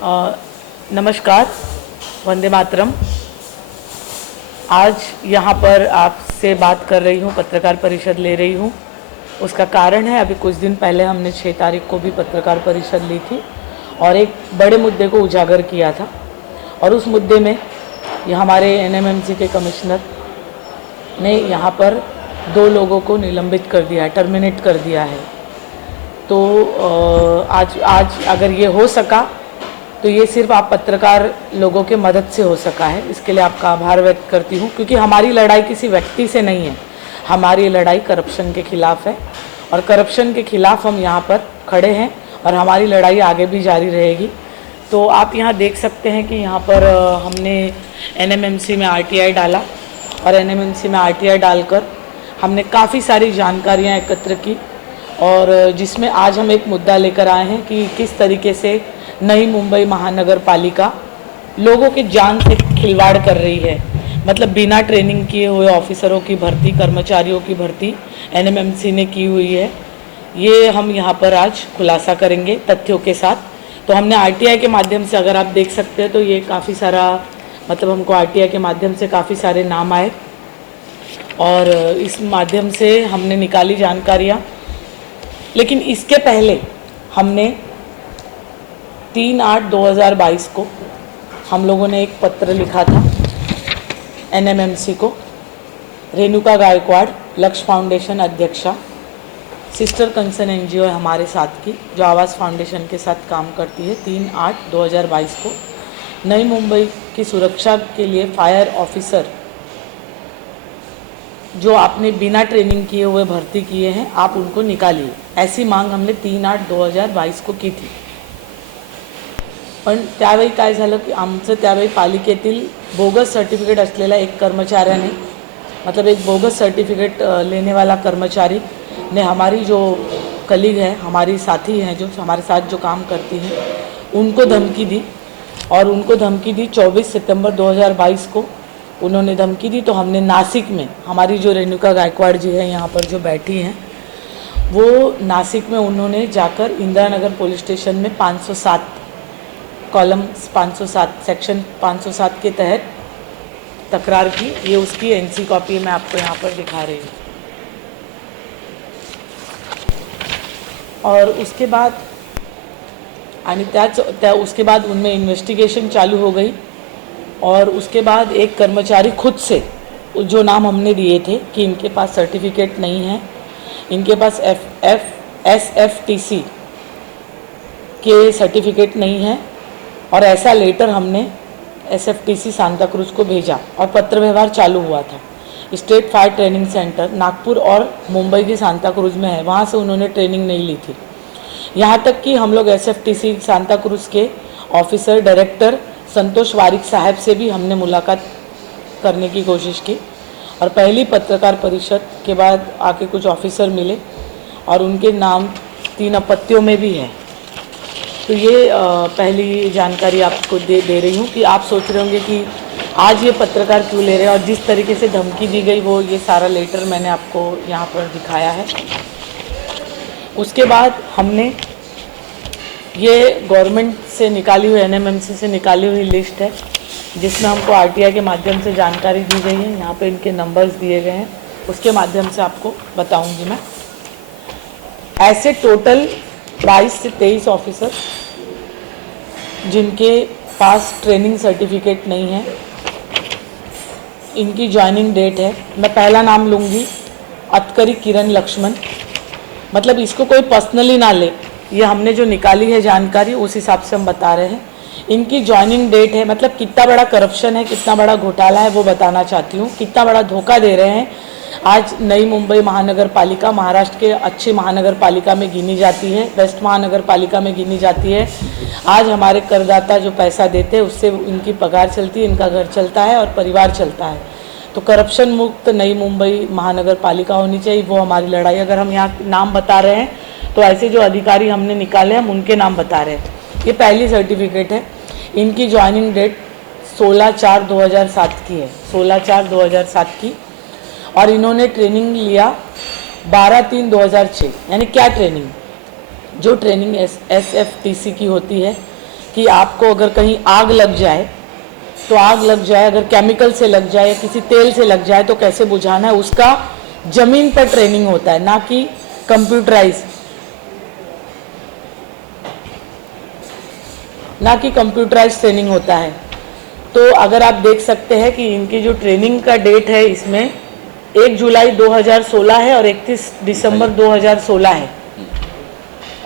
नमस्कार, वंदे मातरम। आज यहाँ पर आपसे बात कर रही हूँ, पत्रकार परिषद ले रही हूँ। उसका कारण है, अभी कुछ दिन पहले हमने 6 तारीख को भी पत्रकार परिषद ली थी और एक बड़े मुद्दे को उजागर किया था। और उस मुद्दे में ये हमारे एनएमएमसी के कमिश्नर ने यहाँ पर 2 लोगों को निलंबित कर दिया है, टर्मिनेट कर दिया है। तो आज अगर ये हो सका तो ये सिर्फ आप पत्रकार लोगों के मदद से हो सका है। इसके लिए आपका आभार व्यक्त करती हूँ, क्योंकि हमारी लड़ाई किसी व्यक्ति से नहीं है, हमारी लड़ाई करप्शन के खिलाफ़ है और करप्शन के खिलाफ़ हम यहाँ पर खड़े हैं और हमारी लड़ाई आगे भी जारी रहेगी। तो आप यहाँ देख सकते हैं कि यहाँ पर हमने एनएमएमसी में आरटीआई डाला और एनएमएमसी में आरटीआई डालकर हमने काफ़ी सारी जानकारियाँ एकत्र की और जिसमें आज हम एक मुद्दा लेकर आए हैं कि किस तरीके से नई मुंबई महानगर पालिका लोगों के जान से खिलवाड़ कर रही है। मतलब बिना ट्रेनिंग किए हुए ऑफिसरों की भर्ती, कर्मचारियों की भर्ती एनएमएमसी ने की हुई है। ये हम यहाँ पर आज खुलासा करेंगे तथ्यों के साथ। तो हमने आरटीआई के माध्यम से, अगर आप देख सकते हैं तो ये काफ़ी सारा, मतलब हमको आरटीआई के माध्यम से काफ़ी सारे नाम आए और इस माध्यम से हमने निकाली जानकारियाँ। लेकिन इसके पहले हमने 3/8/2022 को हम लोगों ने एक पत्र लिखा था एनएमएमसी को। रेणुका गायकवाड़, लक्ष्य फाउंडेशन अध्यक्षा, सिस्टर कंसर्न एनजीओ है हमारे साथ की, जो आवास फाउंडेशन के साथ काम करती है। 3/8/2022 को नई मुंबई की सुरक्षा के लिए फायर ऑफिसर जो आपने बिना ट्रेनिंग किए हुए भरती किए हैं, आप उनको निकालिए, ऐसी मांग हमने 3/8/2022 को की थी। पण त्यावेळी काय झालं की आमचं त्यावेळी पालिकेतील बोगस सर्टिफिकेट असलेला एक कर्मचाऱ्याने, मतलब एक बोगस सर्टिफिकेट लेने वाला कर्मचारी ने हमारी जो कलीग है, हमारी साथी हैं जो हमारे साथ जो काम करती हैं, उनको धमकी दी और उनको धमकी दी 24 सितंबर 2022 को उन्होंने धमकी दी। तो हमने नासिक में, हमारी जो रेणुका गायकवाड़ जी है यहाँ पर जो बैठी हैं, वो नासिक में उन्होंने जाकर इंदिरा नगर पुलिस स्टेशन में 507 कॉलम 507 सेक्शन 507 के तहत तकरार की। ये उसकी एनसी कॉपी मैं आपको यहाँ पर दिखा रही हूँ। और उसके बाद उसके बाद उनमें इन्वेस्टिगेशन चालू हो गई और उसके बाद एक कर्मचारी खुद से, जो नाम हमने दिए थे कि इनके पास सर्टिफिकेट नहीं है, इनके पास SFTC के सर्टिफिकेट नहीं है, और ऐसा लेटर हमने SFTC सांता क्रूज को भेजा और पत्र व्यवहार चालू हुआ था। State fire training centre Nagpur और मुंबई के सांता क्रूज में है, वहाँ से उन्होंने ट्रेनिंग नहीं ली थी। यहाँ तक कि हम लोग SFTC सांता क्रूज के ऑफिसर डायरेक्टर संतोष वारिक साहब से भी हमने मुलाकात करने की कोशिश की और पहली पत्रकार परिषद के बाद आके कुछ ऑफिसर मिले और उनके नाम 3 आपत्तियों में भी है। तो ये पहली जानकारी आपको दे रही हूँ कि आप सोच रहे होंगे कि आज ये पत्रकार क्यों ले रहे हैं, और जिस तरीके से धमकी दी गई वो ये सारा लेटर मैंने आपको यहाँ पर दिखाया है। उसके बाद हमने ये गवर्नमेंट से निकाली हुई, एनएमएमसी से निकाली हुई लिस्ट है जिसमें हमको आरटीआई के माध्यम से जानकारी दी गई है। यहाँ पे इनके नंबर्स दिए गए हैं, उसके माध्यम से आपको बताऊँगी मैं। ऐसे टोटल 22 से 23 ऑफिसर जिनके पास ट्रेनिंग सर्टिफिकेट नहीं है, इनकी ज्वाइनिंग डेट है। मैं पहला नाम लूँगी, अतकरी किरण लक्ष्मण। मतलब इसको कोई पर्सनली ना ले, ये हमने जो निकाली है जानकारी उस हिसाब से हम बता रहे हैं। इनकी ज्वाइनिंग डेट है, मतलब कितना बड़ा करप्शन है, कितना बड़ा घोटाला है वो बताना चाहती हूँ, कितना बड़ा धोखा दे रहे हैं। आज नई मुंबई महानगर पालिका महाराष्ट्र के अच्छी महानगर पालिका में गिनी जाती है, वेस्ट महानगर पालिका में गिनी जाती है। आज हमारे करदाता जो पैसा देते हैं उससे इनकी पगार चलती है, इनका घर चलता है और परिवार चलता है। तो करप्शन मुक्त नई मुंबई महानगर पालिका होनी चाहिए, वो हमारी लड़ाई। अगर हम यहाँ नाम बता रहे हैं तो ऐसे जो अधिकारी हमने निकाले हम उनके नाम बता रहे हैं। ये पहली सर्टिफिकेट है। इनकी ज्वाइनिंग डेट 16/4/2007 की है, 16/4/2007 की, और इन्होंने ट्रेनिंग लिया 12/3/2006। यानी क्या ट्रेनिंग, जो ट्रेनिंग SFTC की होती है कि आपको अगर कहीं आग लग जाए तो आग लग जाए, अगर केमिकल से लग जाए, किसी तेल से लग जाए तो कैसे बुझाना है, उसका जमीन पर ट्रेनिंग होता है, ना कि कंप्यूटराइज ट्रेनिंग होता है। तो अगर आप देख सकते हैं कि इनकी जो ट्रेनिंग का डेट है इसमें 1 जुलाई 2016 है और 31 दिसंबर 2016 है।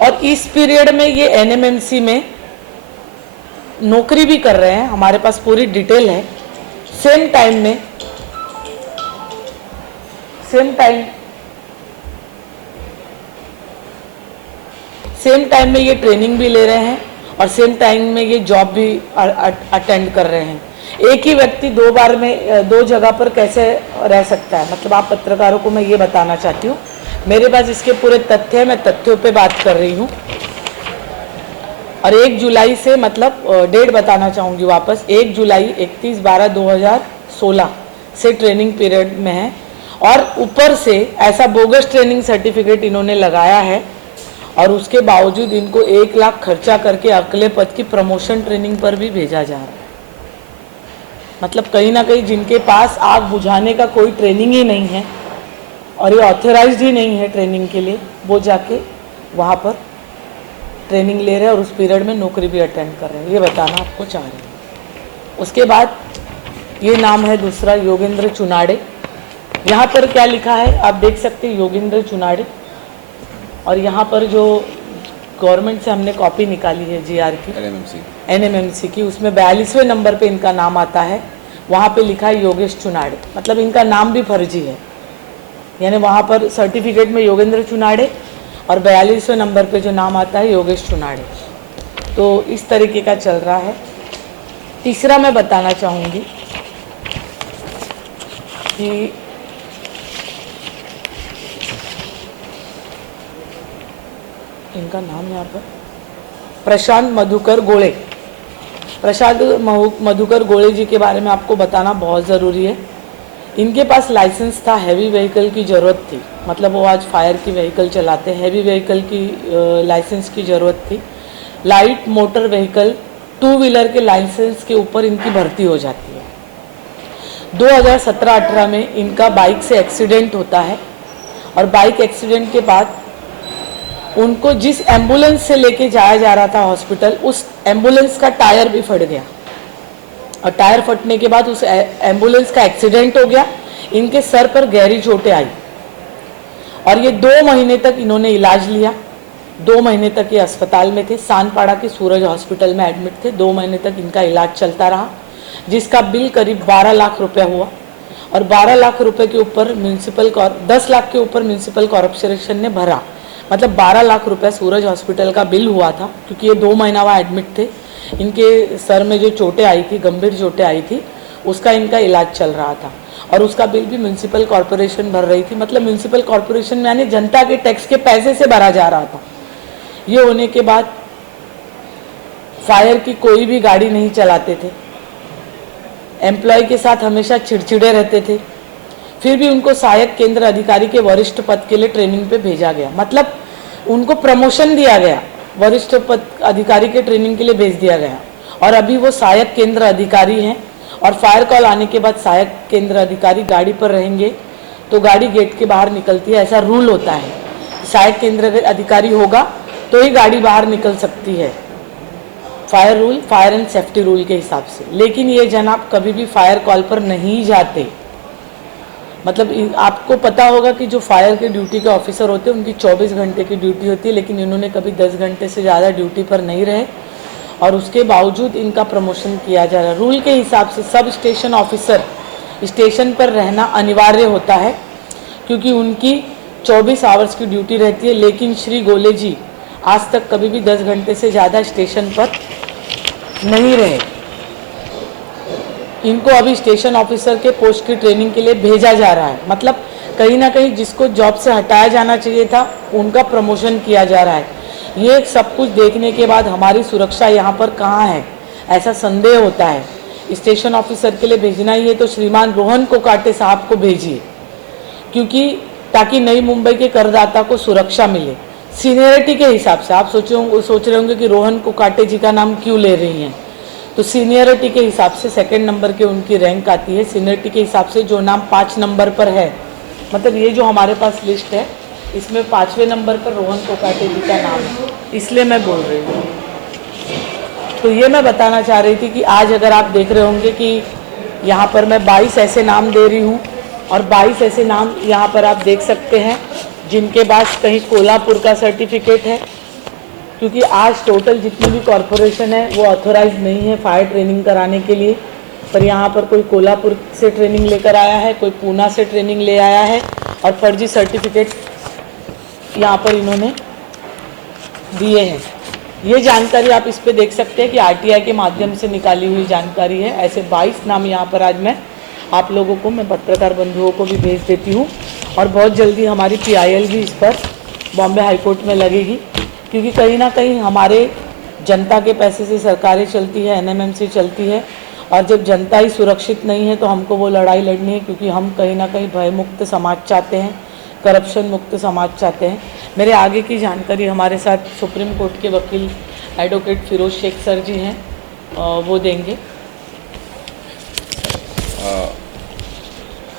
और इस पीरियड में ये एनएमएमसी में नौकरी भी कर रहे हैं, हमारे पास पूरी डिटेल है। सेम टाइम में ये ट्रेनिंग भी ले रहे हैं और सेम टाइम में ये जॉब भी अटेंड कर रहे हैं। एक ही व्यक्ति दो जगह पर कैसे रह सकता है, मतलब आप पत्रकारों को मैं ये बताना चाहती हूँ। मेरे पास इसके पूरे तथ्य है, मैं तथ्यों पे बात कर रही हूँ। और 1 जुलाई से, मतलब डेट बताना चाहूँगी वापस, 1 जुलाई 31/12/2016 से ट्रेनिंग पीरियड में है। और ऊपर से ऐसा बोगस ट्रेनिंग सर्टिफिकेट इन्होंने लगाया है और उसके बावजूद इनको 1 लाख खर्चा करके अगले पद की प्रमोशन ट्रेनिंग पर भी भेजा जा रहा है। मतलब कहीं ना कहीं जिनके पास आग बुझाने का कोई ट्रेनिंग ही नहीं है और ये ऑथराइज्ड ही नहीं है ट्रेनिंग के लिए, वो जाके वहाँ पर ट्रेनिंग ले रहे हैं और उस पीरियड में नौकरी भी अटेंड कर रहे हैं, ये बताना आपको चाह रहे हैं। उसके बाद ये नाम है दूसरा, योगेंद्र चुनाड़े। यहाँ पर क्या लिखा है आप देख सकते हैं, योगेंद्र चुनाड़े। और यहाँ पर जो गवर्नमेंट से हमने कॉपी निकाली है जीआर की, एनएमएमसी की, उसमें 42वें नंबर पे इनका नाम आता है। वहाँ पे लिखा है योगेश चुनाड़े, मतलब इनका नाम भी फर्जी है। यानी वहाँ पर सर्टिफिकेट में योगेंद्र चुनाड़े और 42वें नंबर पे जो नाम आता है योगेश चुनाड़े। तो इस तरीके का चल रहा है। तीसरा मैं बताना चाहूँगी कि इनका नाम यहाँ पर प्रशांत मधुकर गोले। प्रशांत मधुकर गोले जी के बारे में आपको बताना बहुत ज़रूरी है। इनके पास लाइसेंस था, हैवी व्हीकल की ज़रूरत थी, मतलब वो आज फायर की व्हीकल चलाते हैं, हैवी व्हीकल की लाइसेंस की ज़रूरत थी। लाइट मोटर व्हीकल 2 व्हीलर के लाइसेंस के ऊपर इनकी भर्ती हो जाती है। 2017-18 में इनका बाइक से एक्सीडेंट होता है और बाइक एक्सीडेंट के बाद उनको जिस एम्बुलेंस से लेके जाया जा रहा था हॉस्पिटल, उस एम्बुलेंस का टायर भी फट गया और टायर फटने के बाद उस एम्बुलेंस का एक्सीडेंट हो गया। इनके सर पर गहरी चोटें आई और ये 2 महीने तक इन्होंने इलाज लिया। 2 महीने तक ये अस्पताल में थे, सानपाड़ा के सूरज हॉस्पिटल में एडमिट थे। 2 महीने तक इनका इलाज चलता रहा, जिसका बिल करीब 12 लाख रुपया हुआ। और 12 लाख रुपए के ऊपर 10 लाख के ऊपर म्यूनसिपल कॉरपोरेशन ने भरा, मतलब 12 लाख रुपया सूरज हॉस्पिटल का बिल हुआ था, क्योंकि ये 2 महीना वहाँ एडमिट थे। इनके सर में जो चोटें आई थी, गंभीर चोटें आई थी, उसका इनका इलाज चल रहा था और उसका बिल भी म्यूनसिपल कॉरपोरेशन भर रही थी। मतलब म्यूनसिपल कॉरपोरेशन में यानी जनता के टैक्स के पैसे से भरा जा रहा था। ये होने के बाद फायर की कोई भी गाड़ी नहीं चलाते थे, एम्प्लॉय के साथ हमेशा चिड़चिड़े रहते थे। फिर भी उनको सहायक केंद्र अधिकारी के वरिष्ठ पद के लिए ट्रेनिंग पे भेजा गया, मतलब उनको प्रमोशन दिया गया, वरिष्ठ पद अधिकारी के ट्रेनिंग के लिए भेज दिया गया और अभी वो सहायक केंद्र अधिकारी हैं। और फायर कॉल आने के बाद सहायक केंद्र अधिकारी गाड़ी पर रहेंगे तो गाड़ी गेट के बाहर निकलती है, ऐसा रूल होता है। सहायक केंद्र अधिकारी होगा तो ही गाड़ी बाहर निकल सकती है, fire rule, fire and safety rule के हिसाब से। लेकिन ये जनाब कभी भी फायर कॉल पर नहीं जाते। मतलब आपको पता होगा कि जो फायर के ड्यूटी के ऑफिसर होते हैं उनकी 24 घंटे की ड्यूटी होती है, लेकिन इन्होंने कभी 10 घंटे से ज़्यादा ड्यूटी पर नहीं रहे और उसके बावजूद इनका प्रमोशन किया जा रहा है। रूल के हिसाब से सब स्टेशन ऑफिसर स्टेशन पर रहना अनिवार्य होता है, क्योंकि उनकी 24 आवर्स की ड्यूटी रहती है। लेकिन श्री गोले जी आज तक कभी भी 10 घंटे से ज़्यादा स्टेशन पर नहीं रहे। इनको अभी स्टेशन ऑफिसर के पोस्ट की ट्रेनिंग के लिए भेजा जा रहा है। मतलब कहीं ना कहीं जिसको जॉब से हटाया जाना चाहिए था उनका प्रमोशन किया जा रहा है। ये सब कुछ देखने के बाद हमारी सुरक्षा यहाँ पर कहाँ है, ऐसा संदेह होता है। स्टेशन ऑफिसर के लिए भेजना ही है तो श्रीमान रोहन कोकाटे साहब को भेजिए, क्योंकि ताकि नई मुंबई के करदाता को सुरक्षा मिले। सीनियरिटी के हिसाब से आप सोच रहे होंगे कि रोहन कोकाटे जी का नाम क्यों ले रही हैं। तो सीनियरिटी के हिसाब से सेकंड नंबर के उनकी रैंक आती है। सीनियरिटी के हिसाब से जो नाम 5 नंबर पर है, मतलब ये जो हमारे पास लिस्ट है इसमें 5वें नंबर पर रोहन कोकाटे जी का नाम है, इसलिए मैं बोल रही हूँ। तो ये मैं बताना चाह रही थी कि आज अगर आप देख रहे होंगे कि यहाँ पर मैं 22 ऐसे नाम दे रही हूँ और 22 ऐसे नाम यहाँ पर आप देख सकते हैं जिनके पास कहीं कोल्हापुर का सर्टिफिकेट है, क्योंकि आज टोटल जितनी भी कॉरपोरेशन है वो ऑथोराइज नहीं है फायर ट्रेनिंग कराने के लिए। पर यहाँ पर कोई कोल्हापुर से ट्रेनिंग लेकर आया है, कोई पूना से ट्रेनिंग ले आया है और फर्जी सर्टिफिकेट यहाँ पर इन्होंने दिए हैं। ये जानकारी आप इस पे देख सकते हैं कि आरटीआई के माध्यम से निकाली हुई जानकारी है। ऐसे 22 नाम यहाँ पर आज मैं आप लोगों को, मैं पत्रकार बंधुओं को भी भेज देती हूँ और बहुत जल्दी हमारी PIL भी इस पर बॉम्बे हाईकोर्ट में लगेगी, क्योंकि कहीं ना कहीं हमारे जनता के पैसे से सरकारें चलती है, NMMC चलती है और जब जनता ही सुरक्षित नहीं है तो हमको वो लड़ाई लड़नी है, क्योंकि हम कहीं ना कहीं भय मुक्त समाज चाहते हैं, करप्शन मुक्त समाज चाहते हैं। मेरे आगे की जानकारी हमारे साथ सुप्रीम कोर्ट के वकील एडवोकेट फिरोज शेख सर जी हैं, वो देंगे।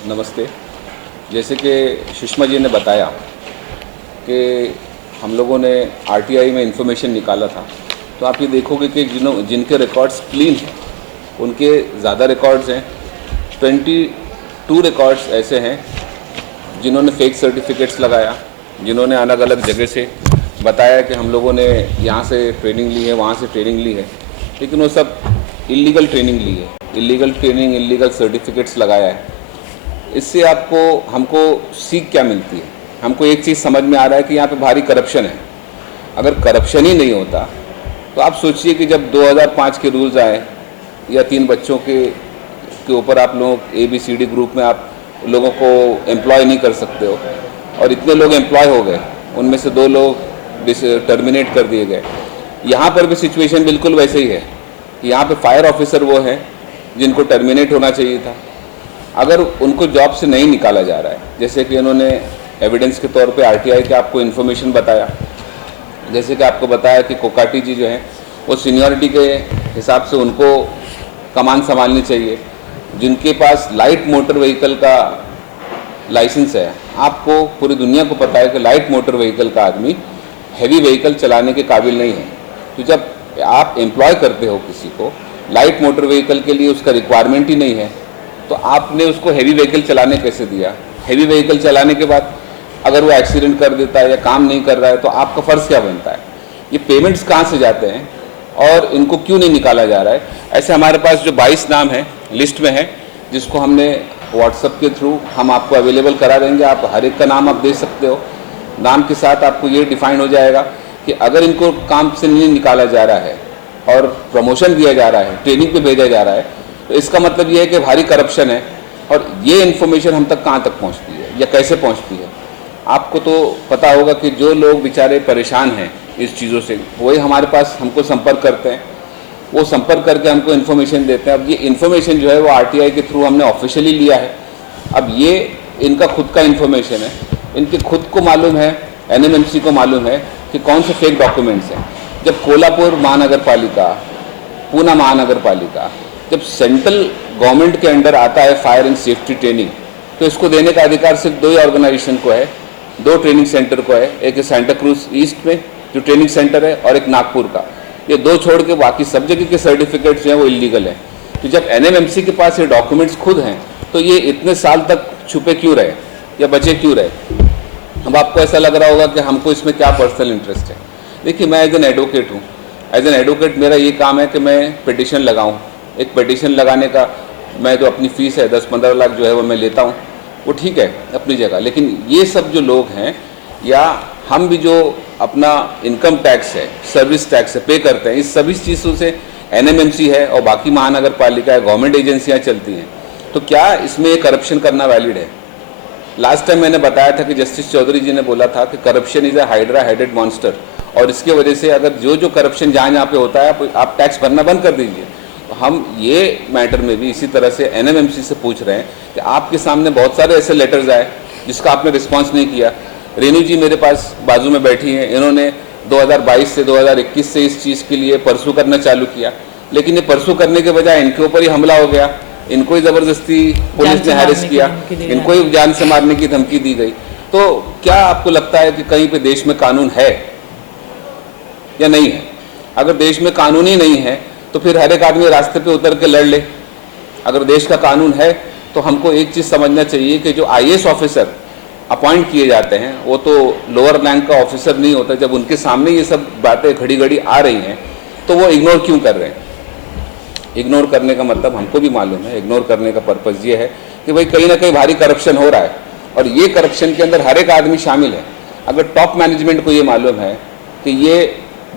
नमस्ते। जैसे कि सुषमा जी ने बताया कि हम लोगों ने आरटीआई में इंफॉर्मेशन निकाला था, तो आप ये देखोगे कि जिनके रिकॉर्ड्स क्लीन हैं उनके ज़्यादा रिकॉर्ड्स हैं। 22 रिकॉर्ड्स ऐसे हैं जिन्होंने फेक सर्टिफिकेट्स लगाया, जिन्होंने अलग अलग जगह से बताया कि हम लोगों ने यहाँ से ट्रेनिंग ली है, वहाँ से ट्रेनिंग ली है, लेकिन वो सब इलीगल ट्रेनिंग ली है, इलीगल ट्रेनिंग, इलीगल सर्टिफिकेट्स लगाया है। इससे हमको सीख क्या मिलती है? हमको एक चीज़ समझ में आ रहा है कि यहाँ पे भारी करप्शन है। अगर करप्शन ही नहीं होता तो आप सोचिए कि जब 2005 के रूल्स आए या 3 बच्चों के ऊपर आप लोग ABCD ग्रुप में आप लोगों को एम्प्लॉय नहीं कर सकते हो, और इतने लोग एम्प्लॉय हो गए, उनमें से 2 लोग टर्मिनेट कर दिए गए। यहाँ पर भी सिचुएशन बिल्कुल वैसे ही है। यहाँ पे फायर ऑफिसर वो हैं जिनको टर्मिनेट होना चाहिए था, अगर उनको जॉब से नहीं निकाला जा रहा है। जैसे कि उन्होंने एविडेंस के तौर पे आरटीआई के आपको इन्फॉर्मेशन बताया, जैसे कि आपको बताया कि कोकाटी जी जो हैं वो सीनियरिटी के हिसाब से उनको कमान संभालनी चाहिए, जिनके पास लाइट मोटर व्हीकल का लाइसेंस है। आपको पूरी दुनिया को पता है कि लाइट मोटर व्हीकल का आदमी हैवी व्हीकल चलाने के काबिल नहीं है। तो जब आप एम्प्लॉय करते हो किसी को, लाइट मोटर व्हीकल के लिए उसका रिक्वायरमेंट ही नहीं है, तो आपने उसको हैवी व्हीकल चलाने कैसे दिया? हैवी व्हीकल चलाने के बाद अगर वो एक्सीडेंट कर देता है या काम नहीं कर रहा है तो आपका फ़र्ज़ क्या बनता है? ये पेमेंट्स कहाँ से जाते हैं और इनको क्यों नहीं निकाला जा रहा है? ऐसे हमारे पास जो 22 नाम है लिस्ट में है, जिसको हमने व्हाट्सएप के थ्रू हम आपको अवेलेबल करा देंगे। आप हर एक का नाम आप दे सकते हो। नाम के साथ आपको ये डिफाइन हो जाएगा कि अगर इनको काम से नहीं निकाला जा रहा है और प्रमोशन दिया जा रहा है, ट्रेनिंग पे भेजा जा रहा है, तो इसका मतलब ये है कि भारी करप्शन है। और ये इन्फॉर्मेशन हम तक कहाँ तक पहुँचती है या कैसे पहुँचती है? आपको तो पता होगा कि जो लोग बेचारे परेशान हैं इस चीज़ों से, वही हमारे पास हमको संपर्क करते हैं, वो संपर्क करके हमको इन्फॉर्मेशन देते हैं। अब ये इन्फॉर्मेशन जो है वो आरटीआई के थ्रू हमने ऑफिशियली लिया है। अब ये इनका खुद का इन्फॉर्मेशन है, इनके खुद को मालूम है, NMMC को मालूम है कि कौन से फेक डॉक्यूमेंट्स हैं। जब कोल्हापुर महानगर पालिका, पूना महानगर पालिका जब सेंट्रल गवर्नमेंट के अंडर आता है फायर एंड सेफ्टी ट्रेनिंग, तो इसको देने का अधिकार सिर्फ 2 ही ऑर्गेनाइजेशन को है, 2 ट्रेनिंग सेंटर को है। एक सेंटा क्रूज ईस्ट में जो ट्रेनिंग सेंटर है और एक नागपुर का। ये 2 छोड़ के बाकी सब जगह के सर्टिफिकेट्स जो हैं वो इलीगल हैं। तो जब NMMC के पास ये डॉक्यूमेंट्स खुद हैं तो ये इतने साल तक छुपे क्यों रहे या बचे क्यों रहे? अब आपको ऐसा लग रहा होगा कि हमको इसमें क्या पर्सनल इंटरेस्ट है। देखिए, मैं एज एन एडवोकेट हूँ। एज एन एडवोकेट मेरा ये काम है कि मैं पिटिशन लगाऊँ। एक पिटिशन लगाने का मैं जो अपनी फ़ीस है 10-15 लाख जो है वो मैं लेता हूँ, वो ठीक है अपनी जगह। लेकिन ये सब जो लोग हैं या हम भी जो अपना इनकम टैक्स है, सर्विस टैक्स है, पे करते हैं, इस सभी चीज़ों से NMMC है और बाकी महानगर पालिका है, गवर्नमेंट एजेंसियाँ चलती हैं। तो क्या इसमें करप्शन करना वैलिड है? लास्ट टाइम मैंने बताया था कि जस्टिस चौधरी जी ने बोला था कि corruption is a hydra headed monster, और इसके वजह से अगर जो करप्शन जहाँ पे होता है आप टैक्स भरना बंद कर दीजिए। तो हम ये मैटर में भी इसी तरह से NMMC से पूछ रहे हैं कि आपके सामने बहुत सारे ऐसे लेटर्स आए जिसका आपने रिस्पॉन्स नहीं किया। रेणु जी मेरे पास बाजू में बैठी हैं, इन्होंने 2022 से 2021 से इस चीज़ के लिए परसू करना चालू किया, लेकिन ये परसू करने के बजाय इनके ऊपर ही हमला हो गया, इनको ही ज़बरदस्ती पुलिस ने हैरेस किया, इनको ही जान से मारने की धमकी दी गई। तो क्या आपको लगता है कि कहीं पे देश में कानून है या नहीं है? अगर देश में कानून ही नहीं है तो फिर हर एक आदमी रास्ते पे उतर के लड़ ले। अगर देश का कानून है तो हमको एक चीज़ समझना चाहिए कि जो IAS ऑफिसर अपॉइंट किए जाते हैं वो तो लोअर रैंक का ऑफिसर नहीं होता। जब उनके सामने ये सब बातें घड़ी घड़ी आ रही हैं तो वो इग्नोर क्यों कर रहे हैं? इग्नोर करने का मतलब हमको भी मालूम है, इग्नोर करने का पर्पज़ ये है कि भाई कहीं ना कहीं भारी करप्शन हो रहा है और ये करप्शन के अंदर हर एक आदमी शामिल है। अगर टॉप मैनेजमेंट को ये मालूम है कि ये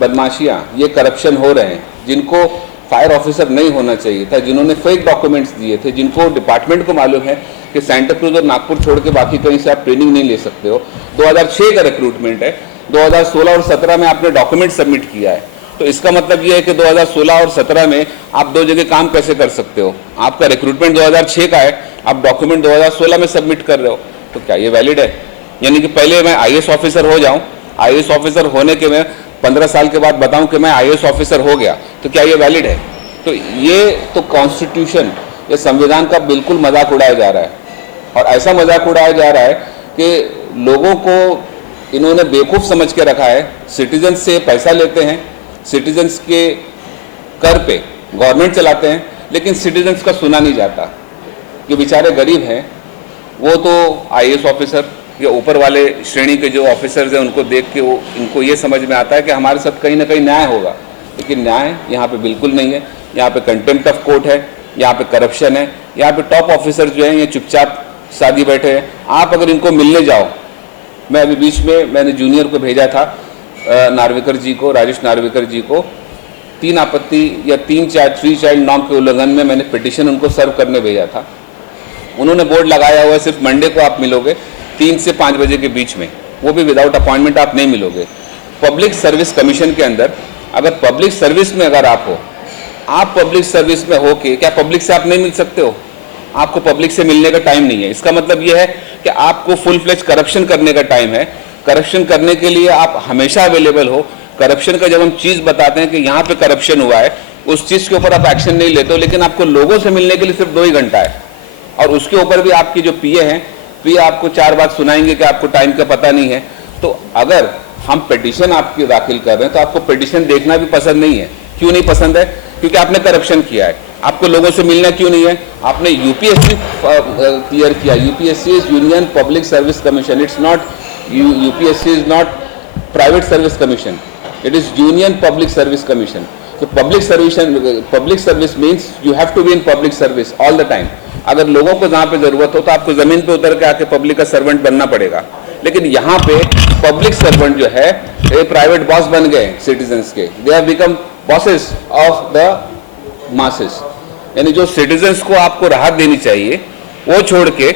बदमाशियाँ, ये करप्शन हो रहे हैं, जिनको फायर ऑफिसर नहीं होना चाहिए था, जिन्होंने फेक डॉक्यूमेंट्स दिए थे, जिनको डिपार्टमेंट को मालूम है कि सेंटा क्रूज और नागपुर छोड़ के बाकी कहीं से आप ट्रेनिंग नहीं ले सकते हो, 2006 का रिक्रूटमेंट है, 2016 और 17 में आपने डॉक्यूमेंट सबमिट किया है, तो इसका मतलब ये है कि 2016 और 17 में आप दो जगह काम कैसे कर सकते हो? आपका रिक्रूटमेंट 2006 का है, आप डॉक्यूमेंट 2016 में सबमिट कर रहे हो, तो क्या ये वैलिड है? यानी कि पहले मैं IAS ऑफिसर हो जाऊं, IAS ऑफिसर होने के मैं 15 साल के बाद बताऊं कि मैं IAS ऑफिसर हो गया, तो क्या ये वैलिड है? तो ये तो कॉन्स्टिट्यूशन, ये संविधान का बिल्कुल मजाक उड़ाया जा रहा है। और ऐसा मजाक उड़ाया जा रहा है कि लोगों को इन्होंने बेवकूफ़ समझ के रखा है। सिटीजन्स से पैसा लेते हैं, सिटीजन्स के कर पे गवर्नमेंट चलाते हैं, लेकिन सिटीजन्स का सुना नहीं जाता। जो बेचारे गरीब हैं वो तो IAS ऑफिसर या ऊपर वाले श्रेणी के जो ऑफिसर्स हैं उनको देख के वो इनको ये समझ में आता है कि हमारे साथ कहीं ना कहीं न्याय होगा, लेकिन न्याय यहाँ पे बिल्कुल नहीं है। यहाँ पे कंटेम्प्ट ऑफ कोर्ट है, यहाँ पे करप्शन है, यहाँ पे टॉप ऑफिसर जो हैं ये चुपचाप शादी बैठे हैं। आप अगर इनको मिलने जाओ, मैं अभी बीच में मैंने जूनियर को भेजा था नार्वेकर जी को, राजेश नार्वेकर जी को, 3 आपत्ति या 3 चाइल्ड नॉर्म के उल्लंघन में मैंने पिटिशन उनको सर्व करने भेजा था। उन्होंने बोर्ड लगाया हुआ है सिर्फ मंडे को आप मिलोगे 3 से 5 बजे के बीच में, वो भी विदाउट अपॉइंटमेंट आप नहीं मिलोगे। पब्लिक सर्विस कमीशन के अंदर अगर पब्लिक सर्विस में अगर आप हो, आप पब्लिक सर्विस में हो के क्या पब्लिक से आप नहीं मिल सकते हो? आपको पब्लिक से मिलने का टाइम नहीं है। इसका मतलब यह है कि आपको फुल फ्लेज करप्शन करने का टाइम है। करप्शन करने के लिए आप हमेशा अवेलेबल हो। करप्शन का जब हम चीज़ बताते हैं कि यहाँ पे करप्शन हुआ है, उस चीज़ के ऊपर आप एक्शन नहीं लेते हो, लेकिन आपको लोगों से मिलने के लिए सिर्फ 2 ही घंटा है, और उसके ऊपर भी आपकी जो PA हैं, PA आपको 4 बात सुनाएंगे कि आपको टाइम का पता नहीं है। तो अगर हम पिटीशन आपकी दाखिल कर रहे हैं तो आपको पिटीशन देखना भी पसंद नहीं है। क्यों नहीं पसंद है? क्योंकि आपने करप्शन किया है। आपको लोगों से मिलना क्यों नहीं है? आपने UPSC क्लियर किया। UPSC is union public service commission, it's not UPSC is not private service commission, it is union public service commission. तो public service means you have to be in public service all the time. अगर लोगों को जहाँ पे जरूरत हो तो आपको जमीन पे उतर के आके पब्लिक का सर्वेंट बनना पड़ेगा, लेकिन यहाँ पे पब्लिक सर्वेंट जो है ये प्राइवेट बॉस बन गए सिटीजन्स के। They have become bosses of the masses. यानी जो सिटीजन्स को आपको राहत देनी चाहिए वो छोड़ के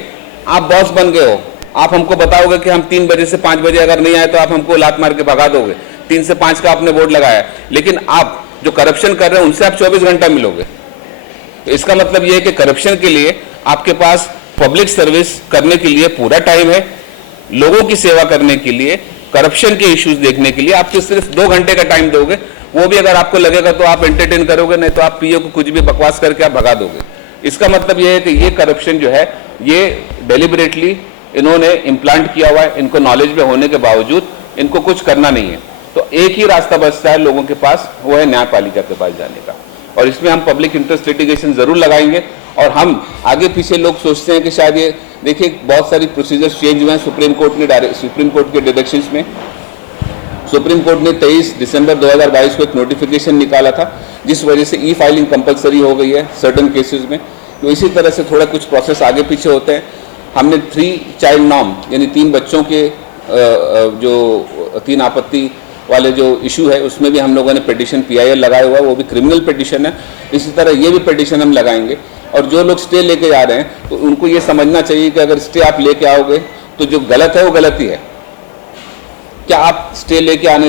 आप बॉस बन गए हो। आप हमको बताओगे कि हम 3 बजे से 5 बजे अगर नहीं आए तो आप हमको लात मार के भगा दोगे। 3 से 5 का आपने बोर्ड लगाया, लेकिन आप जो करप्शन कर रहे हैं उनसे आप 24 घंटा मिलोगे। तो इसका मतलब ये है कि करप्शन के लिए आपके पास पब्लिक सर्विस करने के लिए पूरा टाइम है, लोगों की सेवा करने के लिए, करप्शन के इश्यूज देखने के लिए आपको सिर्फ 2 घंटे का टाइम दोगे। वो भी अगर आपको लगेगा तो आप एंटरटेन करोगे, नहीं तो आप PA को कुछ भी बकवास करके आप भगा दोगे। इसका मतलब ये है कि ये करप्शन जो है ये डेलिबरेटली इन्होंने इम्प्लांट किया हुआ है। इनको नॉलेज में होने के बावजूद इनको कुछ करना नहीं है। तो एक ही रास्ता बचता है लोगों के पास, वो है न्यायपालिका के पास जाने का। और इसमें हम पब्लिक इंटरेस्ट लिटिगेशन जरूर लगाएंगे। और हम आगे पीछे लोग सोचते हैं कि शायद ये देखिए बहुत सारी प्रोसीजर्स चेंज हुए हैं सुप्रीम कोर्ट के डायरेक्शंस में। सुप्रीम कोर्ट ने 23 दिसंबर 2022 को एक नोटिफिकेशन निकाला था, जिस वजह से E-फाइलिंग कंपलसरी हो गई है सर्टन केसेस में। तो इसी तरह से थोड़ा कुछ प्रोसेस आगे पीछे होते हैं। हमने 3 चाइल्ड नॉर्म यानी 3 बच्चों के जो 3 आपत्ति वाले जो इशू है उसमें भी हम लोगों ने पिटीशन PIL लगाया हुआ है, वो भी क्रिमिनल पिटीशन है। इसी तरह ये भी पिटीशन हम लगाएंगे। और जो लोग स्टे लेके जा रहे हैं तो उनको ये समझना चाहिए कि अगर स्टे आप लेके आओगे तो जो गलत है वो गलत ही है। क्या आप स्टे लेके आने से